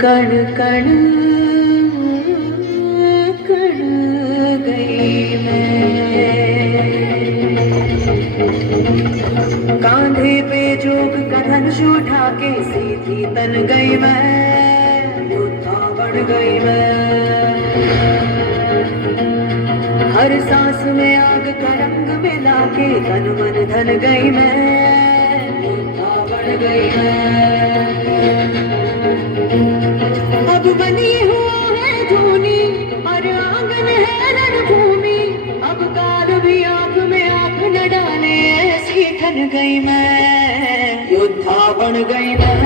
कण कण कण गई मैं, कांधे पे जोग का धनुष उठा के सीधी तन गई मैं, योद्धा बन गई मैं। हर सांस में आग का रंग मिला के तन मन धन गई मैं, योद्धा बन गई मैं। अब बनी हुआ है धूनी और आंगन है रणभूमि, अब काल भी आंख में आंख न डाले ऐसी ठन गई मैं, योद्धा बन गई मैं।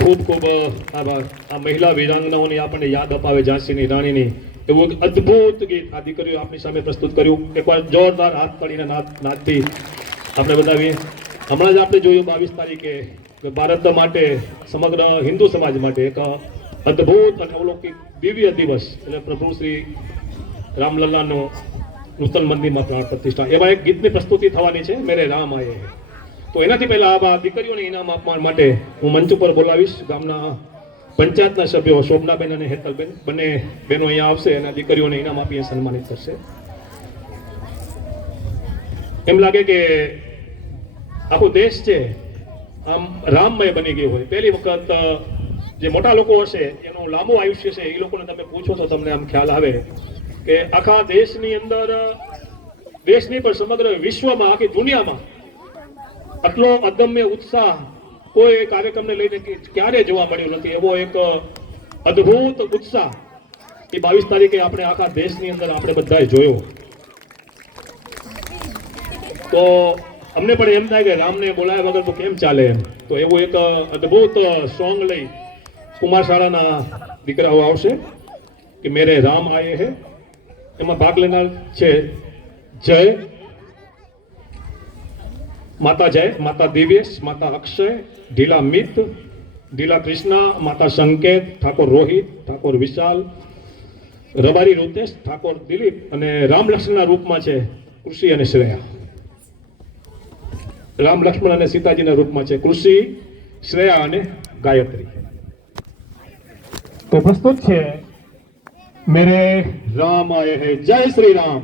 ખૂબ ખૂબ આભાર. આ મહિલા વીરાંગનાઓની આપણને યાદ અપાવે ઝાંસીની રાણીની એવું એક અદ્ભુત ગીત આ દીકરીઓ આપણી સામે પ્રસ્તુત કર્યું. એકવાર જોરદાર હાથ તાળીના નાદથી આપણે બતાવીએ. હમણાં જ આપણે જોયું 22 તારીખે ભારત માટે સમગ્ર હિન્દુ સમાજ માટે એક અદ્ભુત અને અવલૌકિક દિવ્ય દિવસ એટલે પ્રભુ શ્રી રામલલ્લાનો નૂતન મંદિરમાં પ્રાણ પ્રતિષ્ઠા એવા એક ગીતની પ્રસ્તુતિ થવાની છે, મેરે રામ આયે. તો એનાથી પહેલા આ દીકરીઓને ઇનામ આપવા માટે હું મંચ ઉપર બોલાવીશ. ગામના પંચાયતના સભ્યો શોભનાબેન અને હેતલબેન બંને બહેનો અહીંયા આવશે અને દીકરીઓને ઇનામ આપી સન્માનિત કરશે. એમ લાગે કે આખો દેશ છે આમ રામમય બની ગયો હોય. પહેલી વખત જે મોટા લોકો હશે એનું લાંબુ આયુષ્ય છે, એ લોકોને તમે પૂછો તો તમને આમ ખ્યાલ આવે કે આખા દેશની અંદર, દેશની પણ સમગ્ર વિશ્વમાં, આખી દુનિયામાં આટલો અદમ્ય ઉત્સાહ કોઈ કાર્યક્રમને લઈને ક્યારે જોવા મળ્યો નથી. એવો એક અદ્ભુત ઉત્સાહ એ 22 તારીખે આપણે આખા દેશની અંદર આપણે બધાએ જોયો. તો અમને પણ એમ થાય કે રામને બોલાવ્યા વગર તો કેમ ચાલે એમ. તો એવું એક અદ્ભુત સોંગ લઈ કુમાર શાળાના દીકરાઓ આવશે કે મેરે રામ આયે હે. એમાં ભાગ લેનાર છે જય, માતા જય, માતા દિવ્યેશ, માતા અક્ષય, ઢીલા મિત, ઢીલા કૃષ્ણા, માતા સંકેત, ઠાકોર રોહિત, ઠાકોર વિશાલ, રબારી રૂતેશ, ઠાકોર દિલીપ અને રામ લક્ષ્મણના રૂપમાં છે કૃષિ અને શ્રેયા. રામ લક્ષ્મણ અને સીતાજીના રૂપમાં છે કૃષિ, શ્રેયા અને ગાયત્રી. તો પ્રસ્તુત છે मेरे राम आए हैं, जय श्री राम।